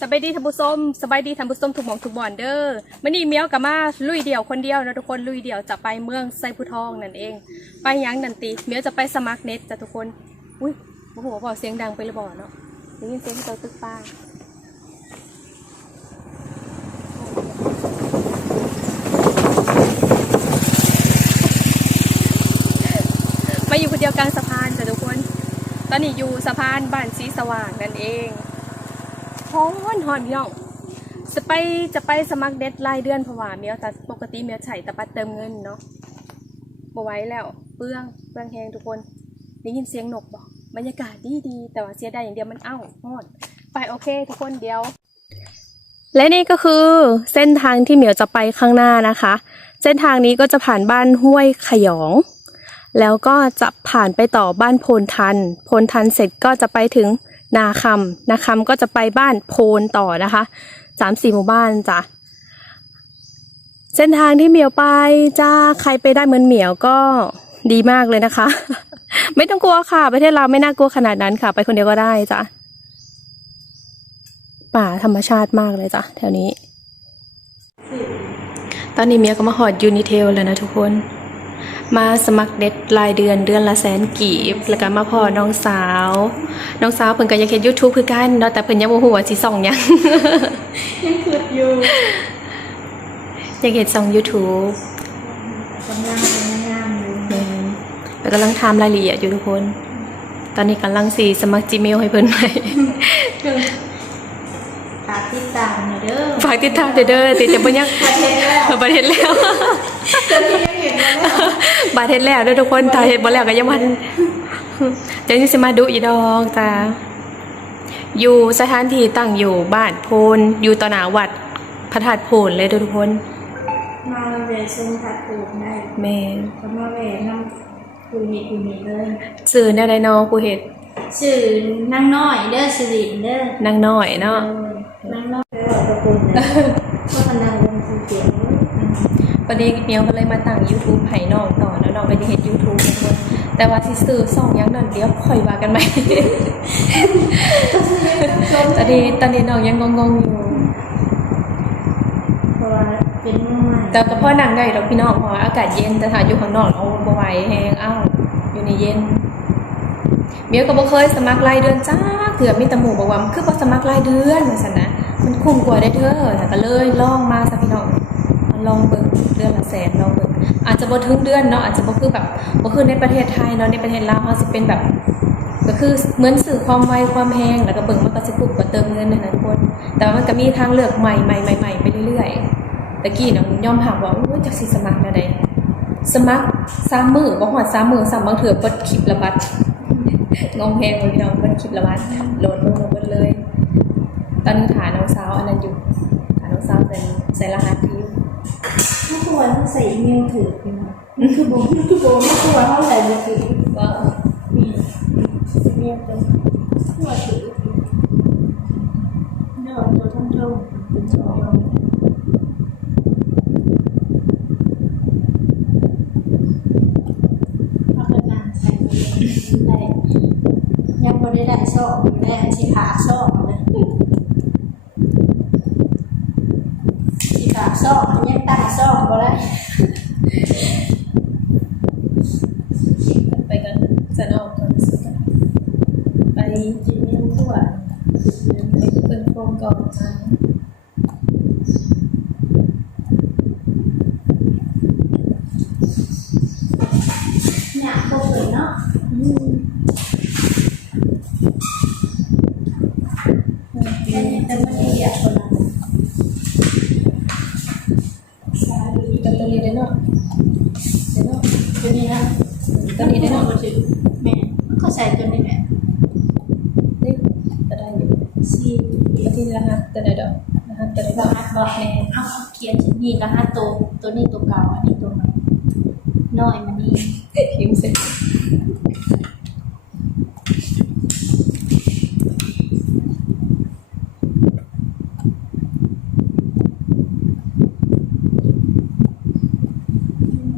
สบายดีท่านผู้ชมสบายดีท่านผู้ชมทุกหมองทุกบอนเด้อมื่อนี้เมียวกับมาลุยเดี่ยวคนเดียวนะทุกคนลุยเดี่ยวจะไปเมืองไซพุทองนั่นเอง ไปยังนันตีเมียวจะไปสมัครเน็ตจ้ะทุกคนอุ้ยโอ้โหบอกเสียงดังไปหรือบ่เนาะได้ยินเสียงตัวตึกป้ามาอยู่คนเดียวกลางสะพานจ้ะทุกคน ตอนนี้อยู่สะพานบ้านสีสว่างนั่นเอง ฮ้อนหอนพี่น้องจะไปจะไปสมัครเด็ดรายเดือนเพราะว่าเมียวแต่ปกติเมียวใช้แต่ปัดเติมเงินเนาะบ่ไว้แล้วเปลืองเปลืองแหงทุกคนได้ยินเสียงนกบอกบรรยากาศดีดีแต่ว่าเสียดายอย่างเดียวมันเอ้าฮอนไปโอเค ทุกคนเดียว และนี่ก็คือเส้นทางที่เหมียวจะไปข้างหน้านะคะ เส้นทางนี้ก็จะผ่านบ้านห้วยขยอง แล้วก็จะผ่านไปต่อบ้านโพนทัน โพนทันเสร็จก็จะไปถึง นาคำนาคำก็จะไปบ้านโพนต่อนะคะสามสี่หมู่บ้านจ้ะเส้นทางที่เหมียวไปจ้าใครไปได้เหมือนเหมียวก็ดีมากเลยนะคะ ไม่ต้องกลัวค่ะ ประเทศเราไม่น่ากลัวขนาดนั้นค่ะ ไปคนเดียวก็ได้จ้ะป่าธรรมชาติมากเลยจ้ะแถวนี้ ตอนนี้เมียก็มาหอดยูนิเทลแล้วนะทุกคน มาสมัครเด็ดรายเดือนเดือนละแสนกีบ แล้วก็มาพอน้องสาว น้องสาวเพิ่นก็อยากเฮ็ด YouTube คือกันเนาะแต่เพิ่นยังบ่ฮู้ว่าสิส่องหยังยังคืดอยู่อยากเฮ็ดส่อง YouTube กำลังงามอยู่แม่นแต่กำลังทำรายละเอียดอยู่ทุกคน ตอนนี้กำลังสิสมัคร Gmail ให้เพิ่นใหม่ฝากติดตามหน่อยเด้อฝากติดตามเด้อเด้อติดจะบ่ยังประเทศแล้วประเทศแล้ว ตอนนี้ยังเห็นแล้วบาเทศแล้วเด้วยทุกคนถ้าเฮ็ดบ่แล้วก็ยังมันจังสิมาดูอีดอกจ้าอยู่สถานที่ตั้งอยู่บ้านโพนอยู่ต่อหน้าวัดพระธาตุโพนเลยเด้อทุกคนมาเวชงทัดถูกได้แม่นก็มาเวน้ำคุยนี่คุยนี่เลยสื่อแนวใดเนาะผู้เฮ็ดชื่อนั่งน้อยเด้อสิรินเด้อนางน้อยเนาะนั่งน้อยเด้อตะกุนเด้อก็กำลังลงทุนเก็บ วันนี้เมียวก็เลยมาตั้ง YouTube ให้น้องต่อแล้วน้องก็จะเฮ็ด YouTube ทุกคนแต่ว่าสิซื้อซ่องหยังนั่นเดี๋ยวค่อยว่ากันใหม่ ตอนนี้ตอนนี้น้องยังงงๆอยู่เพราะว่าเป็นมือใหม่แต่ก็พ่อนั่งได้ดอกพี่น้องเพราะว่าอากาศเย็นแต่ถ้าอยู่ข้างนอกเอาบ่ไหวแฮงอ้าวอยู่ในเย็นเมียวก็บ่เคยสมัครรายเดือนจ้าเกือบมีแตหมู่บอกว่ามันคือบ่สมัครรายเดือนว่าซั่นนะมันคุ้มกว่าได้เด้อแต่ก็เลยลองมาซะพี่น้อง ลองเบิ่งเดือนละแสนลองเบิ่งอาจจะบ่ถึงเดือนเนาะอาจจะบ่คือแบบบ่คือในประเทศไทยเนาะในประเทศลาวเฮาสิเป็นแบบ ก็คือเหมือนสื่อความไวความแฮงแล้วก็เบิ่งมันก็สิปลุกมาเติมเงินนั่นนะทุกคนแต่ว่ามันก็มีทางเลือกใหม่ใหม่ใหม่ใหม่ไปเรื่อยๆตะกี้น้องยอมถามว่าโอ้ยจักสิสมัครแนวใดสมัครสามมือบ่ฮอดสามมือสามบางเถื่อเปิดคลิปละบัดงงแพงเลยพี่น้องเปิดคลิปละบัดโหลดลง ใส่อีเมลถือนมันคือโบมันคือโบไม่ควรเท่าไหร่เลยถือว่ามีอีเมลเป็นทั่วถือเดี๋ยวตัวท่องเที่ยวเป็นสองพักนานใส่ได้ยังไม่ได้ได้ชอบได้ชิขาชอบเลยชิขาชอบยังตั้งชอบก็ได้ ไป กันจะนอกก่อนสุดอะไปจีเมลทั่วไปเปิดโฟมก่อนจ้า เนี่ยก็เปิดเนาะแต่แต่ไม่ได้อยากคนละสาลี กันตัวนี้ได้เนาะได้เนาะ ตัวนี้นะ ตัวนี้ได้เนาะ แม่ก็ ใส่ตัวนี้แหละนี่ก็ได้อยู่ซีแล้วที่รหัสตัวไหนดอกรหัสตัวไหนรดอกหัสบอกแม่เอาเขียนนี่รหัสตัวตัวนี้ตัวเก่าอันนี้ตัวใหม่น้อยมันนี่พิมพ์เสร็จ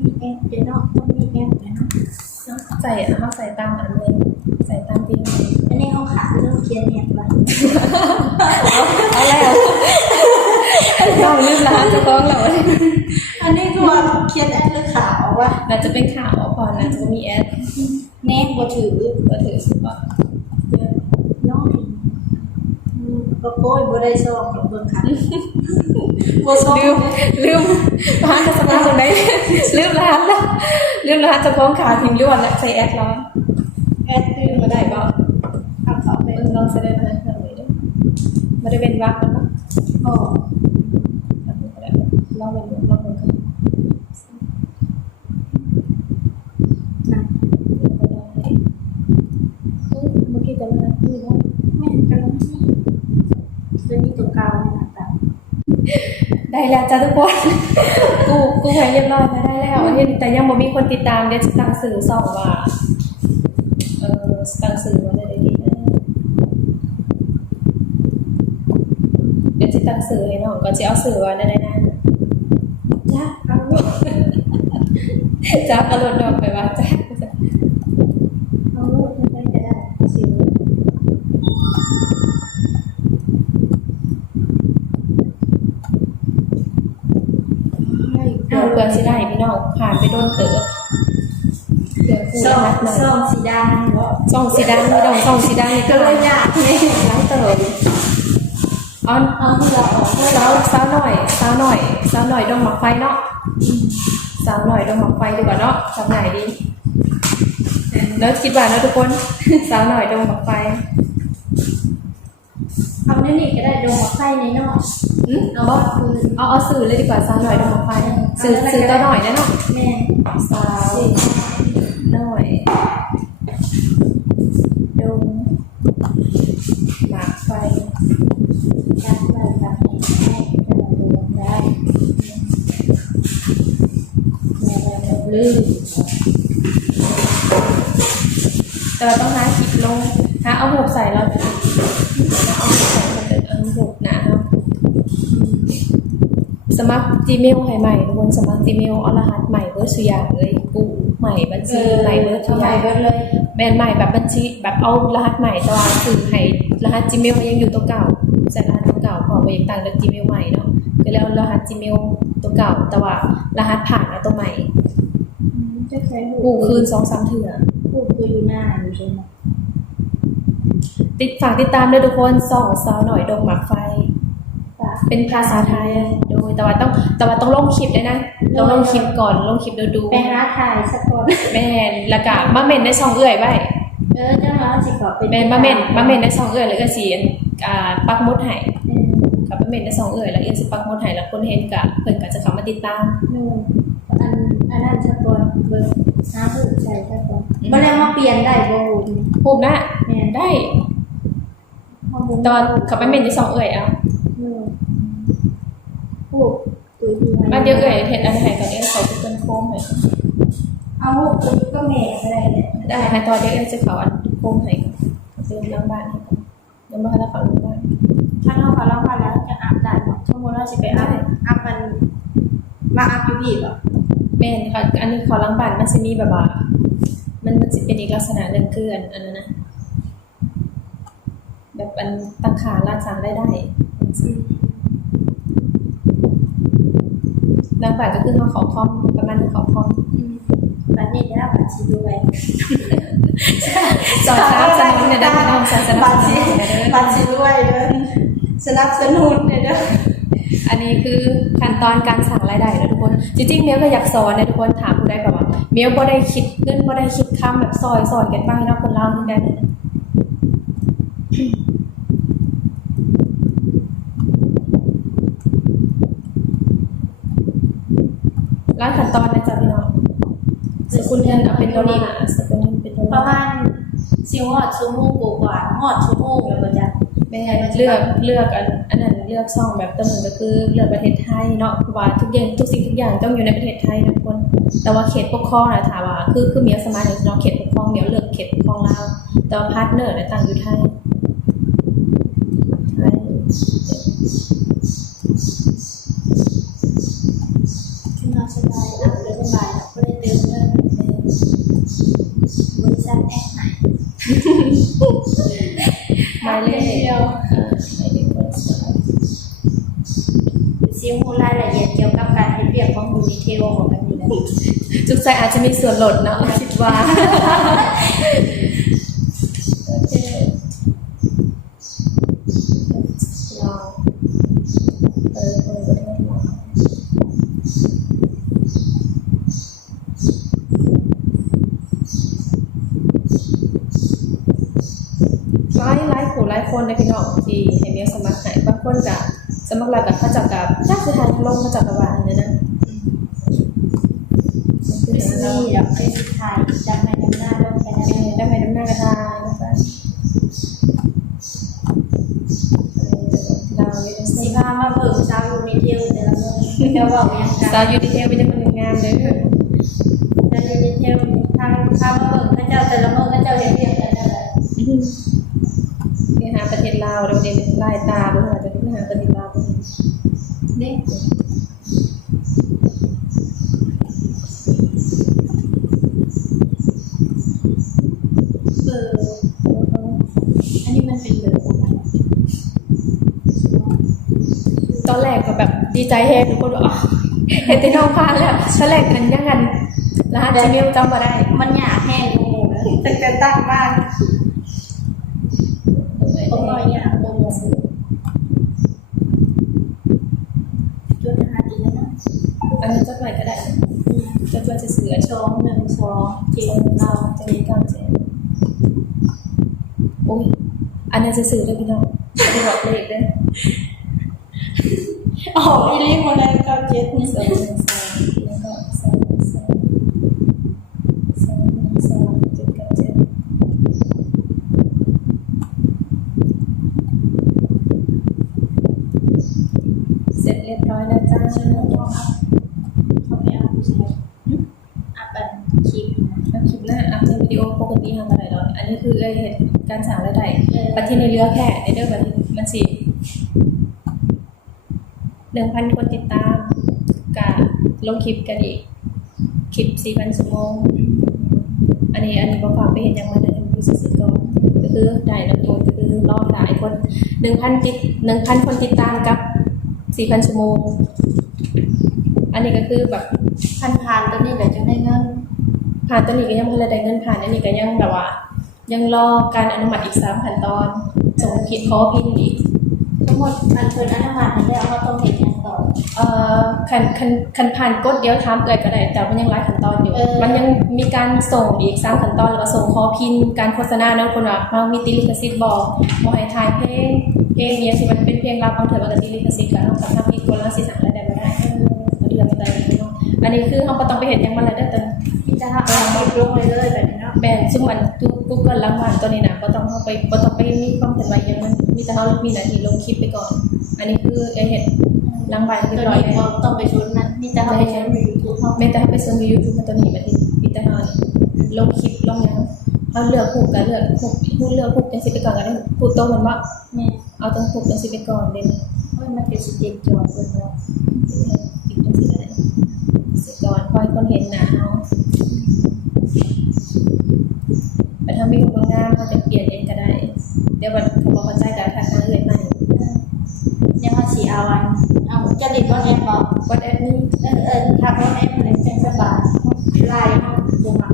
มีแอปเดี๋ยวเนาะต้องมีแอปเดี๋ยวเนาะ ใส่เขาใส่ตามอันเลยใส่ตามที่อันนี้เขาขาดเรื่องเขียนเนี่ยไว้อะไรน้องลืมรหัสเจ้าของแล้วอันนี้คือว่าเขียนแอดหรือขาววะน่าจะเป็นข่าวพอน่าจะมีแอดแน่บ่ถือก็ถือสิว่าน้อยอืม ก็โกยบ่ได้ซองหรอกเบิ่งค่ะบ่ซองลืมลืมรหัสสมาร์ทตรงไหนลืมรหัสแล้วลืมรหัสเจ้าของขาทิ้งล้วนแล้วใส่แอดแล้วแอดคือมาได้ก็ทำเขาไปเออลองแสดงรหัสเราเลยเด้อไม่ได้เป็นวักแล้วก็ อ๋อ ลองเป็นลองเป็นกัน นะ เมื่อกี้จะมาที่ว่า แม่นกำลังที่จะมีตัวกาวในหน้าตา ได้ แล้วจ้าทุกคน กูกูแหวนเรียบร้อยมาได้แล้วเห็นแต่ยังบ่มีคนติดตามเดี๋ยวจะตั้งสื่อสองว่าเออตั้งสื่อว่าได้ดีนะเดี๋ยวจะตั้งสื่อให้น้องก็จะเอาสื่อว่าได้ได้นะจ้าเอาจ้ากระโดดดอกไปว่าจ้าลูกจะได้จะได้สิว เดี๋ยวเพื่อนสิได้พี่น้องผ่านไป โดนเต๋อเดี๋ยวกูซอรังดมาซองสีดำเนาะส่องสีดังพี่น้องส่องสีดังนี่ก็ก็เลเลยยอยากให้ล้างเต๋อออนเอาที่เราออกให้สาเราวสาวหน่อยสาวหน่อยสาวหน่อยดงหมักไฟเนาะสาวหน่อยดงหมักไฟดีกว่าเนาะจำไหนดีแล้วคิดว่าเนาะทุกคน สาวหน่อยดงหมักไฟเอาในนี่ก็ได้ดงหัวไข่ในนอกอืมเอาเอาว่าคือเอาเอาสื่อเลยดีกว่าสาวหน่อยดงหมักไฟสื่อสื่อตัวหน่อยนะเนาะแม่ สาวหน่อยดงหมักไฟการไปกับแม่ให้เราดูได้แม่เราลื่น แต่เราต้องหาคลิปลงหาเอาหูกใส่เราจะเอาหูกใส่มันเป็นเอาหูกหนาครับ สมัคร Gmail ให้ใหม่ทุกคนสมัคร Gmail เอารหัสใหม่เบอร์สุยางเลยกูใหม่บัญชีใหม่เบอร์สุทำไมอยางเบิดเลยแบรนด์ใหม่แบบบัญชีแบบเอารหัสใหม่แต่ว่าคือให้รหัส Gmail ยังอยู่ตัวเก่าใส่รหัสตัวเก่าพอไปยังต่างจาก Gmail ใหม่เนาะก็เลยเอารหัส Gmail ตัวเก่า แต่ว่ารหัสผ่านเอาตัวใหม่จะใช้หูกูคืนสองสามเถื่อหูคืออยู่หน้าอยู่ใช่ไหมติดฝากติดตามด้วยทุกคนสองสาวหน่อยดงหมักไฟจ้ะ เป็นภาษาไทยโดยแต่ว่าต้องแต่ว่าต้องลงคลิปด้วยนะต้องลงคลิปก่อนลงคลิปดูดูไปหาถ่ายสักคนแม่นแล้วก็มาเม่นในช่องเอื้อยไว้เออเจ้าน้องสิขอเป็นแม่นมาเม่นมาเม่นในช่องเอื้อยแล้วก็สิอ่าปักหมุดให้เออกับมาเม่นในช่องเอื้อยแล้วเอื้อยสิปักหมุดให้แล้วคนเห็นก็เพิ่นก็จะเข้ามาติดตามนู่นอันอันนั้นสักคนเบิร์หาหูใส่สักคนบ่ได้มาเปลี่ยนได้บ่หูรูปนะแม่นได้ข้อมูลตอนเขาไปเม่นในช่องเอื้อยเอา นู่นหู ตัวที่บ้านเดียวเอื้อยเฮ็ดอันให้ก็เดี๋ยวเขาสิเพิ่นโค้งให้เอาหูตัวนี้ก็แม่ก็ได้เนี่ยได้ให้ตอนเดี๋ยวเอื้อยสิเขาอันโค้งให้ซื้อหลังบ้านให้ก่อนยังบ่ทันได้เขาหลังบ้านถ้าเราพอเราพอแล้วจะอาบได้บ่สมมุติเราสิไปอาบอาบมันมาอาบอยู่พี่บ่แม่นค่ะอันนี้ขอหลังบ้านมันสิมีแบบว่ามันมันสิเป็นอีกลักษณะหนึ่งคืออันอันนั้นนะแบบอันตั้งขาลาดสร้างได้ได้ หลังบ้านก็คือเขาขอคอมประมาณเขาคอมอืมบัดนี้ได้บัดสิด้วยสอนสามสนุนเนี่ยได้พี่น้องสอนสนับบัดสสินุนเนี่ยได้บัดสิด้วยเด้อสนับสนุนเนี่ยเด้ออันนี้คือขั้นตอนการสั่งรายได้นะทุกคน จริงๆเมียวก็อยากสอนนะทุกคนถามผู้ใดแบบว่าเมียวบ่ได้คิดเงินบ่ได้คิดคำแบบซอยสอนกันบ้างเนาะคนเล่าที่ได้นะ ร้านขั้นตอนนะจ๊ะพี่น้องสกุลเงินเอาเป็นดอลลาร์สกุลเงินเป็นดอลประลาร์มาณสิฮอดชั่วโมงกว่าๆฮอดชั่วโมงแล้วบ่จ๊ะแม่เลือกเลือกอันอันนั้นเลือกช่องแบบตัวหนึ่งก็คือเลือกประเทศไทยเนาะเพราะว่าทุกอย่างทุกสิ่งทุกอย่างต้องอยู่ในประเทศไทยนะทุกคน แต่ว่าเขตปกครองนะถามว่าคือคือเมียสมาร์ทเนาะเขตปกครองเมียเลือกเขตปกครองลาวแต่ว่าพาร์ทเนอร์นะต่างอยู่ไทยไทย ที่นอนสบายอับเลยสบายบ่ได้เติมเงินบริษัทแอดใหม่ หมายเลขเดียวอ่าหมายเลขโทรศัพท์สิซิฮูรายละเอียดเกี่ยวกับการเฮ็ดเรียกของยูนิเทลของแบบนี้เลยจุกใจอาจจะมีส่วนลดเนาะคิดว่า โอเคลองเออเออเออลองห ลายหลายผู้หลายคนในพี่น้องที่ให้เมียสมัครให้บางคนจะสมัครแล้วกับเขาเจับกับจ้าสุดท้ายลงเขาเจับกับว่าอันนี้นะคือซีอยากไปถ่ายจำในจำหน้าลงไปนั่นเอเอองได้ไปน้ำหน้ากระทายนะคะเราอยู่ในสีพามาเพิ่มซาวยูนิเทลแต่ละเมืองเดี๋ยวบอกยังสากัวนยูดีเทลเป็นคนงามเลยค่ะแล้วยูนิเทลทางทางเมืองพระเจ้าแต่ละเมืองพระเจ้าเรียกเรียกกันนั่นแหละ นี่หาประเทศลาวเราเด็นลายตาด้วยค่ะจะที่หาประเทศลาวนี่เบอร์อันนี้มันเป็นเบอร์ของมันตอนแรกก็แบบดีใจแฮงทุกคนบอกเห็นแต่น้องพานแล้วตอนแรกกันยังกันรหัสจีเมลจำมาได้ มันหยาแห้งโง่เลยตั้งแต่ตั้งบ้าน ผมก็หยาบโง่จุดหาดีแล้วนะอันนี้จะไปก็ได้จะจะจะเสือสองหนึ่งสองเจ็ดเจ็ดเก้าเก้าจะมีเก้าเจ็ดโอ้ยอันนั้นจะสื่อด้วยพี่น้องจะบอกเลขด้วยออกอีลีหมดเลยเก้าเจ็ดนี่สองหนึ่งสองแล้วก็สองหนึ่งสองสองหนึ่งสองเจ็ดเก้าเจ็ดเสร็จเรียบร้อยแล้วจ้า ฉันต้องอัพเขาไปอัพใช่อัพอันคลิป แล้วคลิปหน้าอัพในวิดีโอปกติทำอะไรหรออันนี้คือเอ้ยเหตุการสร้างรายได้ปฏิในเรื อแค่ในเรื่องบันมันสิหนึ่งพันคนติดตามกับลงคลิปกันอีกคลิปสี่พันชั่วโมงอันนี้อันนี้ก็ฝากไปเห็นยังไงนะที่สุดก็ก็คือได้แล้วตัวก็คือรอบหลายคนหนึ่งพันติดหนึ่งพันคนติดตามกับสี่พันชั่วโมงอันนี้ก็คือแบบพันผ่านตัวนี้เดี๋ยวจะได้เงินผ่านตัวนี้ก็ยังไม่ได้เงินผ่านอันนี้ก็ยังแบบว่า ยังรอการอนุมัติอีกสามขั้นตอน ส่งคิดขอพินอีกทั้งหมดอันเพิ่นอนุมัติให้แล้วเขาต้องเห็นอย่างต่อเอ่อคันคันคันผ่านกดเดียวทำเกิดก็ได้แต่มันยังหลายขั้นตอนอยู่เออมันยังมีการส่งอีกสามขั้นตอนแล้วก็ส่งขอพินการโฆษณาเนาะคนว่าเรามีติดลิขสิทธิ์บอกบอกให้ถ่ายเพลงเพลงเนี้ยสิมันเป็นเพลงรับบางเถื่อมันก็ติดลิขสิทธิ์กันเนาะกับทำผิดคนละสิสั่งอะไรได้ไม่ได้เดือนมาได้เนาะอันนี้คือเราก็ต้องไปเห็นยังมันอะไรได้แต่ที่จะเอาคลิปลงเลยเลยแบบนี้เนาะแบรนด์ซึ่งมันทุก กูเกิลรางวัลตัวนี้นะก็ต้องเข้าไปก็ต้องไปมีความเป็นไว้ยังมันมีแต่เขามีหน้าที่ลงคลิปไปก่อน อันนี้คือเอเห็นรางวัลตัเรีวยบร้อยนี้แล้วเราต้องไปชุดนั้นนี่จะเอาไปใช้ในยูทูบเขาไม่แต่ให้ไปส่งในยูทูบมันตัวนี้มาที่พิจารณาลงคลิปลงยังเขาเลือกผูกกันเลือกผูกผูกเลือกผูกจังสิไปก่อนกันได้ผูกโตมันว่าเนี่ยเอาจังผูกจังสิไปก่อนเด่นเฮ้ยมันเป็นสเต็ปจอดเลยเนาะปิดจังสิได้สิก่อนคอยคนเห็นหนาเอาไปทำวิวงามเขาจะเปลี่ยนเองก็ได้ เดี๋ยววันเขาบอกเขาใจกับทางเอื่นมายังเอาสีเอาวันเอาจะดิบก็แอนบอกวัดแอดนี่เออเออทำรถแอนอะไรแจ้งสบายไล่ห้องดูมา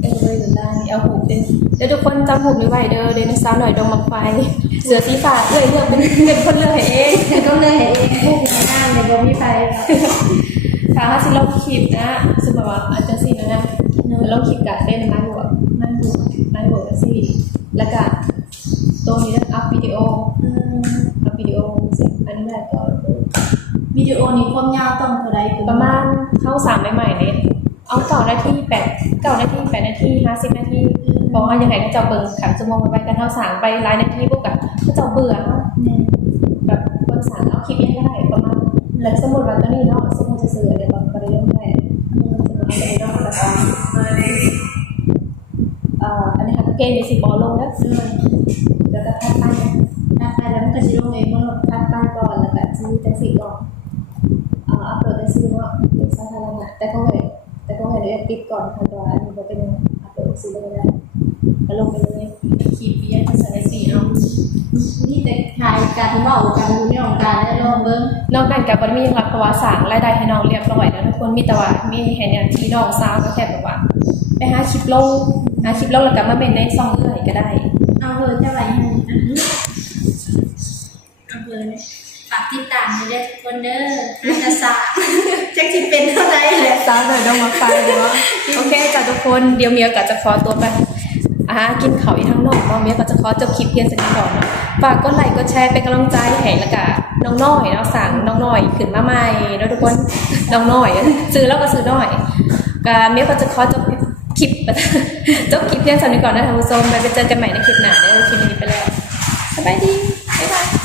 เออเลยหรือได้เอาหูเป็นเดี๋ยวทุกคนจำหูนี้ไว้เด้อเดนสาวหน่อยดงมักไฟเสือสีฟ้าเอ้ยเลือกเป็นเป็นคนเลือกให้เองแต่ก็เลยเองพวกในห้างในบ่มีไฟถ้าถ้าสิลงคลิปนะสมมติว่าอาจจะสินะนะลงคลิปกับเต้นไลฟ์บ วกมันดูไลฟ์บวกสิแล้วก็ตัวนี้นะอัพวิดีโออัพวิดีโอสิอันนี้แหละก็วิดีโอนี้ความยาวต้องเท่าไรประมาณเข้าสามใหม่ๆเลยเอาเก่านาทีแปดเก่านาทีแปดนาทีห้าสิบนาทีบอกว่ายังไงก็จะเบิ่งขันสมองไปกันเท่าสามไปหลายนาทีพวกกับก็จะเบื่อเนาะเนี่ยแบบคนสารเอาคลิปยังได้ประมาณแล้วสมมติว่าตัวนี้เนาะสมมติจะซื้ออะไรบางประเด็นได้สมมติอะไรเนาะแล้วก็เอ่ออันนี้ค่ะ เกมมีสิบอลลงแล้วแล้วก็ทัดไปถ้าใครแล้วมันก็จะลงเองเมื่อทัดไปก่อนแล้วก็จะมีแต่สิก่อนเอ่ออัปโหลดแต่สิว่าเป็นสาธารณะแต่ก็ให้แต่ก็ให้เรียกปิดก่อนค่ะตัวอันนี้ก็เป็นอัปโหลดสิเลยได้แล้วลงไปเลยคลิปยังภาษาในสีเอานี่แต่ถ่ายการที่ว่าโอกาสรู้เนี่ยของการได้ลองเบิ้งนอกนั้นกับบริมีรับประวัติศาสตร์รายได้ให้น้องเรียบร้อยแล้วทุกคนมีแต่ว่ามีให้เนี่ยที่น้องสาวก็แค่แบบว่า ไปหาคลิปลงหาคลิปลงแล้วก็มาเป็นในซองเอื่อยก็ได้ เอาเบอร์จะไว้ให้อันนี้เอาเบอร์เนี่ยฝากติดตามให้ด้วยทุกคนเด้ออาจจะสาจักสิเป็นเท่าไหร่แหละ สาวหน่อยต้องมาไฟเลยว่าโอเคจ้ะทุกคนเดี๋ยวเมียก็จะขอตัวไปอ่ากินข้าวอีกทั้งนอกเนาะเมียก็จะขอจบคลิปเพียงสักนิดก่อนเนาะฝากกดไลค์กดแชร์เป็นกำลังใจให้แล้วก็น้องน้อยเนาะสั่งน้องน้อยขึ้นมาใหม่เนาะทุกคนน้องน้อยซื้อแล้วก็ซื้อน้อยก็เมียก็จะขอจบ คลิปจบคลิปเพียงสันนิดก่อนนะท่านผู้ชมไปเจอกันใหม่ในคลิปหน้าเด้อคลิปนี้ไปแล้วสบายดีบ๊ายบาย